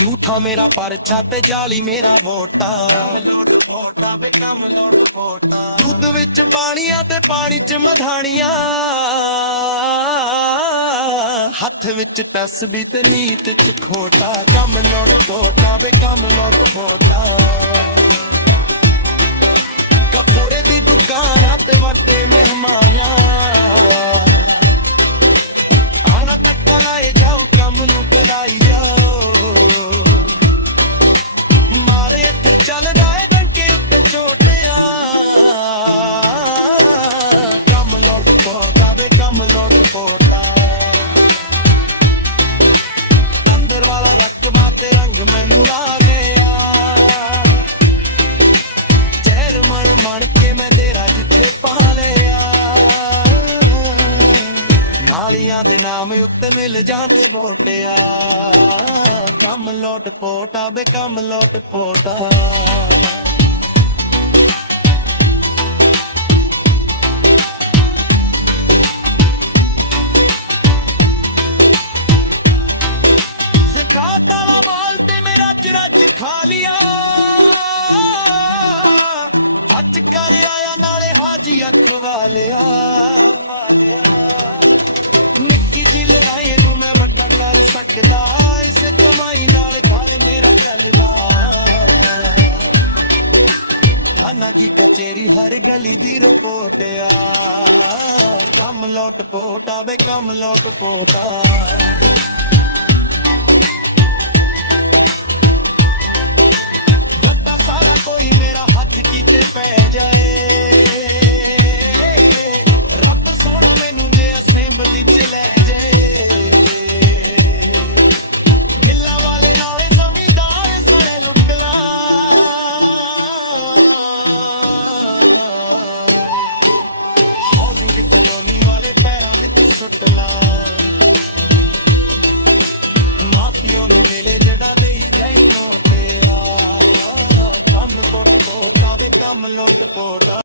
ਝੂਠਾ ਮੇਰਾ ਪਰਛਾ ਤੇ ਜਾਲੀ ਮੇਰਾ ਵੋਟਾ ਲੋਟ ਪੋਟਾ ਵੇ ਕੰਮ ਲੋਟ ਪੋਟਾ ਦੁੱਧ ਵਿੱਚ ਪਾਣੀਆਂ ਤੇ ਪਾਣੀ ਚ ਮਧਾਣੀਆਂ ਹੱਥ ਵਿੱਚ ਤਸਬੀਹ ਤੇ ਨੀਤ ਚ ਖੋਟਾ ਕੰਮ ਲੋਟ ਪੋਟਾ ਵੇ ਕੰਮ ਲੋਟ ਪੋਟਾ ਕੱਪੜੇ ਦੀ ਦੁਕਾਨਾਂ ਤੇ ਵੱਡੇ ਮਹਿਮਾਨਾਂ ਆਣਾ ਤੱਕ ਲਾਏ ਜਾਓ ਕੰਮ ਨੂੰ ਕਰਾਈ ਜਾਓ ਮਾਰੇ ਇੱਥੇ ਚੱਲਦਾ ਏ ਡੰਕੇ ਉੱਤੇ ਛੋਟਿਆਂ ਕੰਮ ਲੋਟ ਪੋਟਾ ਵੇ ਕੰਮ ਲੋਟ ਪੋਟਾ ਅੰਦਰ ਵਾਲਾ ਰਕਬਾ ਤੇ ਰੰਗ ਮੈਨੂੰ ਲਾ ਗਿਆ ਚਿਹਰ ਮਣ ਕੇ ਮੈਂ ਤੇਰਾ ਜਿੱਥੇ ਪਾ ਲਿਆ ਨਾਲੀਆਂ ਦੇ ਨਾਮ ਉੱਤੇ ਮਿਲ ਜਾਂਦੇ ਬੋਟਿਆ ਕੰਮ ਲੋਟ ਪੋਟਾ ਵੇ ਕੰਮ ਲੋਟ ਪੋਟਾ ਜ਼ਕਾਤ ਵਾਲਾ ਮਾਲ ਤੇ ਮੇਰਾ ਰੱਜ ਖਾ ਲਿਆ ਹੱਥ ਕਰ ਆਇਆ ਨਾਲੇ ਹਾਜੀ ਅੱਖ ਵਾਲਿਆ ਨਿੱਕੀ ਜਿਹੀ ਲੜਾਈ ਨੂੰ ਮੈਂ ਵੱਡਾ ਕਰ ਸਕਦਾ ਇਸ ਕਮਾਈ ਨਾਲ ਘਰ ਮੇਰਾ ਚੱਲਦਾ ਆਨਾ ਕੀ ਕਚੇਰੀ ਹਰ ਗਲੀ ਦੀ ਰਿਪੋਰਟ ਆ ਕੰਮ ਲੋਟ ਪੋਟਾ ਵੇ ਕੰਮ ਲੋਟ ਪੋਟਾ ਵੱਡਾ ਸਾਰਾ ਕੋਈ ਮੇਰਾ ਹੱਥ ਕੀਤੇ ਪੈ ਜਾਏ ਰੱਬ ਸੋਹਣਾ ਮੈਨੂੰ ਜੇ ਅਸੈਂਬਲੀ ਚ ਲੈ ਜਾਏ ਹਿੱਲਾ ਵਾਲੇ ਨਾਲੇ ਜ਼ਮੀਂਦਾਰ ਸੜੇ ਲੁੱਟਲਾ ਹਾਊਸਿੰਗ ਕਲੋਨੀ ਵਾਲੇ ਪੈਰਾਂ ਵਿੱਚ ਸੁੱਟਲਾ ਮਾਫੀਓ ਨੂੰ ਮਿਲੇ ਜਿਹੜਾ ਦੇਈ ਜਾਈ ਨੋ ਤੇ ਆ ਕੰਮ ਲੋਟ ਪੋਟਾ ਵੇ ਕੰਮ ਲੋਟ ਪੋਟਾ